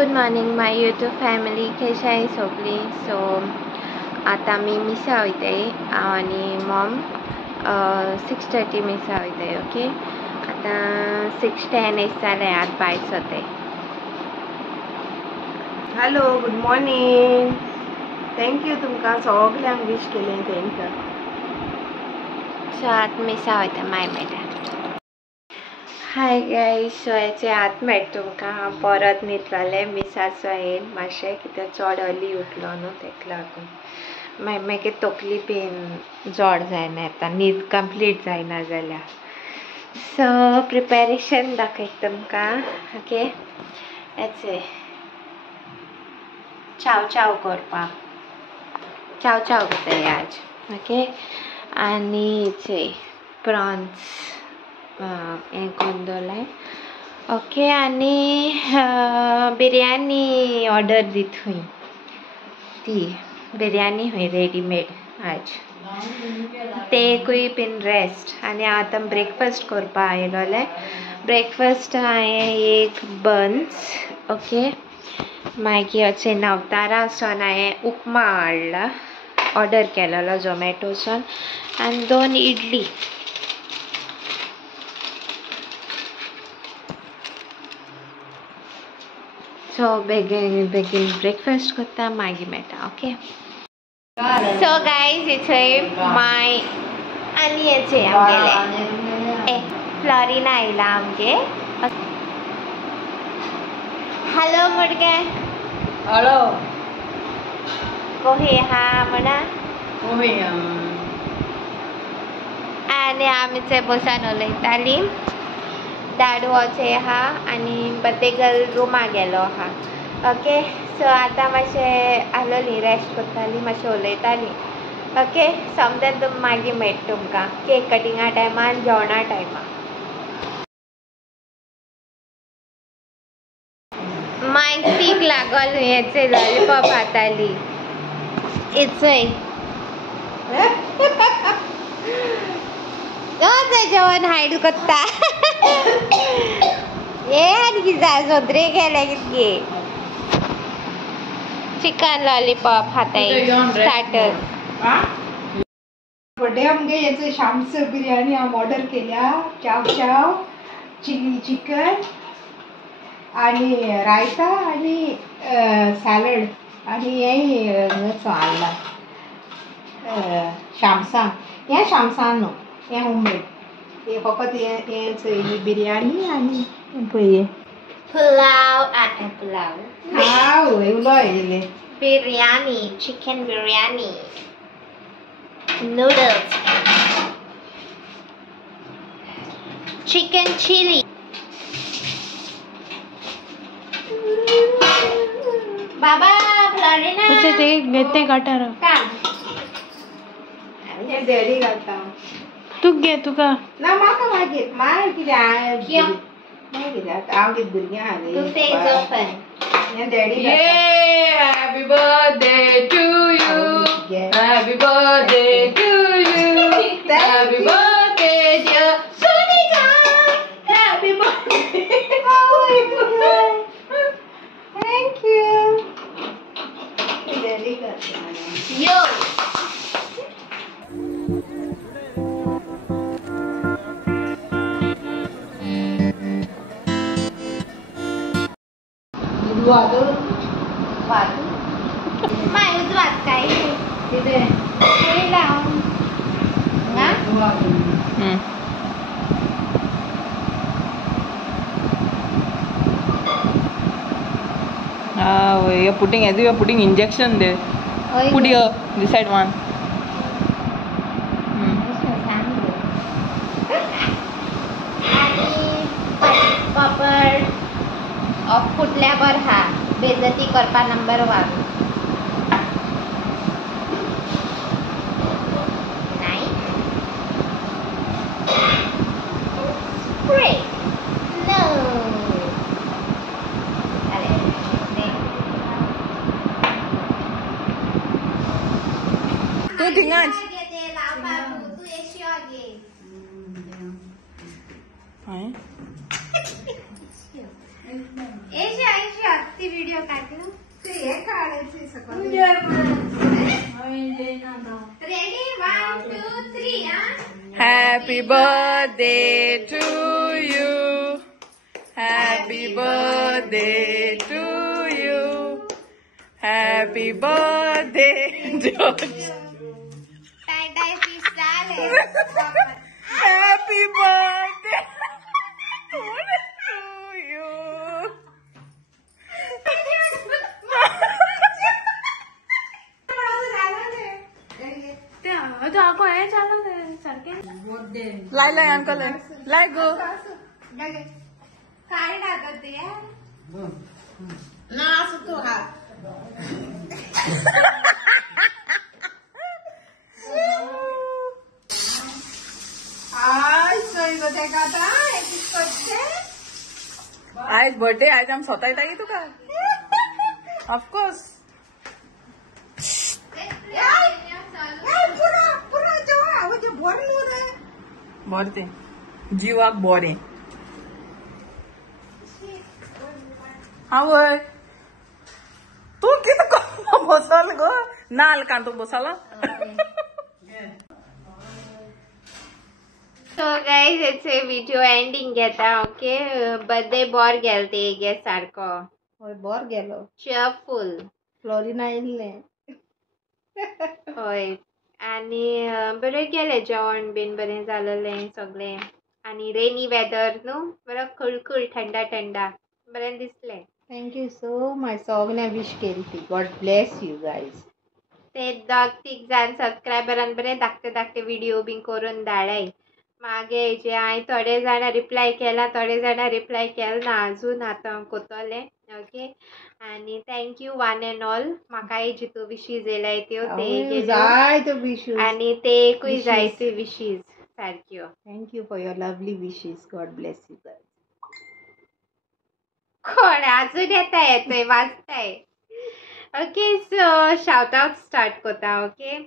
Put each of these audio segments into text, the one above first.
Good morning my YouTube family, कशी आहे सगळी. सो आता मी मिसा वयताय आणि मॉम 6:30 मिसा वयताय. ओके, आता 6:10 जाले, आत भायर सरताय. Hello, good morning. थँक्यू तुमकां सगळ्यांक विश केलें तेंकां. सो आत मिसा वयता माय मेळटा. हाय गायज, सो हेचे आत मेळटा तुमकां. हांव परत न्हिदलोलें मिसाचो येयन मातशें, कित्याक चड अर्ली उठलो न्हू, तेका लागून मागीर तकली बीन जड जायना येता, न्हीद कंप्लीट जायना जाल्यार. सो प्रिपेरेशन दाखयता तुमकां. ओके, हेचे चाव चाव करपाक, चाव चाव करताय आज. ओके, आनी हेचे प्रॉन्स हें करून दवरलाय. ओके, आनी बिरयानी ऑर्डर दीत हुंय, ती बिरयानी हुंय रेडीमेड आज, तेकूय बीन रेस्ट. आनी हांव आतां ब्रेकफास्ट करपा आयलोलें. ब्रेकफास्ट हांवें एक बन्स, ओके, मागीर अशें नवतारा वचोन हांवें उपमा हाडला, ऑर्डर केलोलो झोमॅटोसून, आनी 2 इडली. सो बेगीन ब्रेकफास्ट करता, मागीर मेळटा. ओके, सो गायज इथे माय आनी हेचे आमगेले फ्लोरिना आयला आमगे. हॅलो मुडगे, हॅलो, कोही हा म्हणा. आनी आमचे बसान उलयताली. दादू वचे हा आनी बर्थडे गर्ल रुमा गेलो हा. ओके, सो आतां मातशें आहलोली, रेस्ट करताली, मातशें उलयताली. ओके, समदें मागीर मेळटा तुमकां केक कटिंगा टायमार, जेवणा टायमार. मायक तीक लागल हेचे लॉलीपॉप खाताली. इचय जेवण हायड करता. हे आनी कितें जाय, सोद्रे गेले कितके चिकन लॉलीपॉप खाताय स्टार्टर. बर्थडे आमगे हेचे शाम्स बिर्याणी हांव ऑर्डर केल्या. चाव चाव, चिली चिकन आनी रायता आनी सॅलड आनी हेंय हाडला शामसान. हें शामसान न्हू, हें होममेड. हे फकत हेंच ही बिर्याणी आनी पळय पुलाव पुलाव आवय उलो येयले. Biryani, chicken biryani, noodles, chicken chilli. बाबा फ्लोरिना ते गटार हें डॅडी घालता. तू घे, तुका ना म्हाका मागीर मागीर कितें मागीर हांव कितें भुरगीं आहा न्ही. हें daddy Happy birthday to you. Happy birthday to you. Happy birthday dear Sonika. Happy birthday. Thank you. Daddy घालता. यो वादळ माय उजवात काय कितें हे लाव ना. You're putting, as if you're putting injection there. Put here, this side one. पापड फुटल्या बर हा, बेजती करपा नंबर 1. नाही स्प्रे नो. अरे तू थिंगाच. हांवें ती व्हिडिओ काढलो ते हे काढायचे सकाळी ready 1 2 3 happy birthday to you happy birthday to you happy birthday George टाय टाय फिश चाले हॅपी बर्थडे टू यू लाय लाय अंकल लाय गो काय लागत ते ना असं तो हा आय सोय गो ते काता एक करते आयज बर्थडे आयज आम स्वता येता तुका ऑफकोर्स पुरा जेव्हा आवडते बोर रे बरें तें जिवाक बरें आवय तूं कितें करपा बसल गो नाल कांतो बसला सो गाइस याचे व्हिडिओ एंडिंग घेता ओके बर्थडे बोर गेल ते गे सारको होय बोर गेलो चेअरफुल फ्लोरिना येयल्ले होय आनी बरें गेलें जेवण बीन बरें जालेलें सगळें आनी रेनी वेदर न्हू बरो खुळखुळ थंडा थंडा बरें दिसलें थँक यू सो मच सगळ्यांना विश केली ती गॉड ब्लेस यू गायज ते 2-3 जाण सबस्क्रायबरान बरें धाकटे धाकटे व्हिडिओ बीन करून धाडय मागे हेजे हांवें थोडे जाणां रिप्लाय केला थोडे जाणां रिप्लाय केलना अजून आतां कोतोलें ओके आनी थँक्यू वन एंड ऑल म्हाकाय जितू विशीज येयलाय त्यो ते जाय तो विश आनी ते एकूय जायते विशीज सारक्यो thank you for your lovely wishes God bless you guys कोण अजून येताय वाचताय okay so shout out start कोता ओके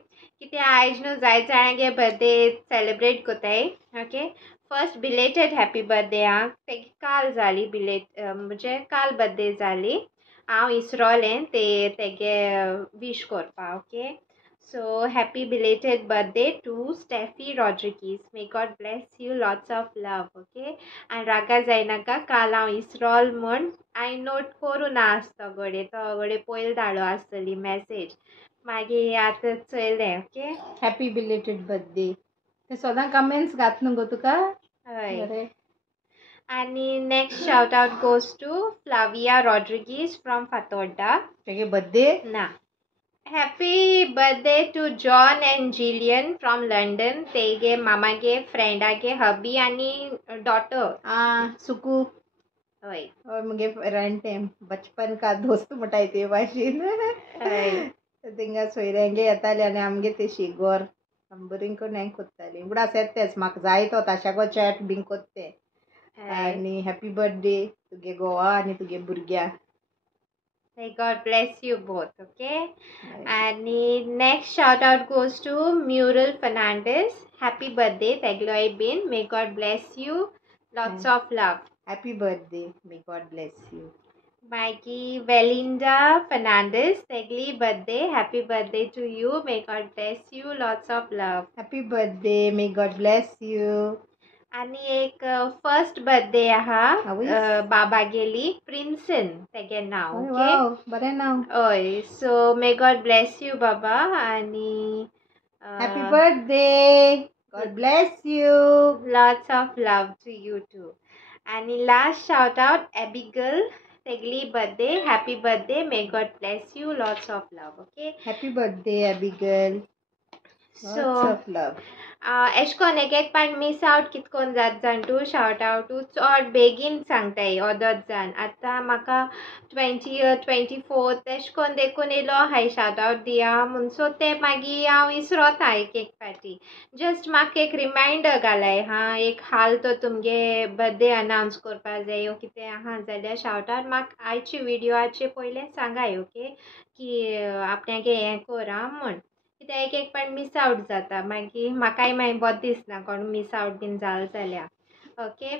कितें आयज न्हू जाय जाणांगे बर्थडे सेलिब्रेट कोताय okay first belated happy birthday आं तेगे काल जाली म्हणजे काल बर्थडे जाली हांव इसरोलें तेगे विश कोरपा okay so happy belated birthday to Steffi Rodrigues may God bless you lots of love okay आनी रागा जायनाका काल हांव इसरोल म्हूण हांवें नोट करूं ना आसतो घडये तो घडये पयलीं धाडो आसतली मॅसेज मागीर आतां चयलें ओके हॅपी बिलेटेड बर्थडे ते सदां कमेंट्स घात न्हू गो तुका हय आनी next shout out goes to Flavia Rodrigues from Fatorda तेगे बर्थडे ना happy birthday to John and Jillian from London तेगे मामागे फ्रेंडागे हबी आनी डॉटर सुकू हय हय मुगे फ्रेंड तें बचपन का दोस्त म्हणटाय ते भाशेन हय थिंगा सोयऱ्यांगे येताले आनी आमगे ते शिगोर बरीं करून हें कोत्तालीं उगडास येतेच म्हाका जाय तो ताशागो चॅट बीन कोत्ते आनी हॅपी बर्थडे तुगे घोवा आनी तुगे भुरग्यां May God bless you both, okay? And next shout out goes to Muriel Fernandez. Happy birthday, Tegloy Bin. May God bless you. Lots of love. Happy birthday. May God bless you. Maggie Velinda Fernandez. Tegli birthday. Happy birthday to you. May God bless you. Lots of love. Happy birthday. May God bless you. आणि एक first birthday आहा बाबा गेली प्रिन्सन तेगे नाव okay बरें नाव हय so may God bless you बाबा आनी happy birthday God bless you lots of love to you too आनी लास्ट शाउट आउट एबिगल तेगली birthday happy birthday may God bless you lots of love okay happy birthday Abigail so of love एश कोन एक part miss out कितकोन जात जाण तूं shout आवटू चड बेगीन सांगताय ऑदर जाण आतां म्हाका 24 एश कोन देखून येयलो हाय शाउट आवट दिया म्हूण सो ते मागीर हांव इसरोता एक पाटी जस्ट म्हाका एक रिमायंडर घालाय हां एक हाल तो तुमगे बर्थडे अनावंस करपा जाय ओ कितें आहा जाल्यार शाउट आवट म्हाका आयचे व्हिडियोचे पयलें सांगाय ओके की आपणागे हें कर आं म्हूण कित्याक एक पाट मिस आउट जाता मागीर म्हाकाय मागीर बरें दिसना कोण मिस आउट बीन जालें जाल्यार ओके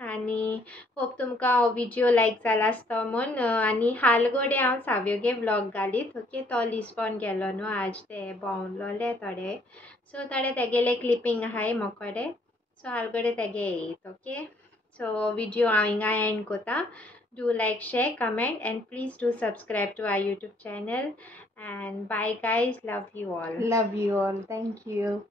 आनी होप तुमकां हो व्हिडिओ लायक जाला आसतो म्हूण आनी हालगडे हांव साव्योगे व्लॉग घालीत ओके. तो लिस्पोन गेलो न्हू आज ते भोंवलोले थोडे सो थोडे तेगेले क्लिपींग आहाय मोकोडे सो हालगडे तेगे येयत ओके. सो व्हिडिओ हांव हिंगा एंड कोता. Do like, share, comment and please do subscribe to our YouTube channel and bye guys. Love you all. Love you all. Thank you.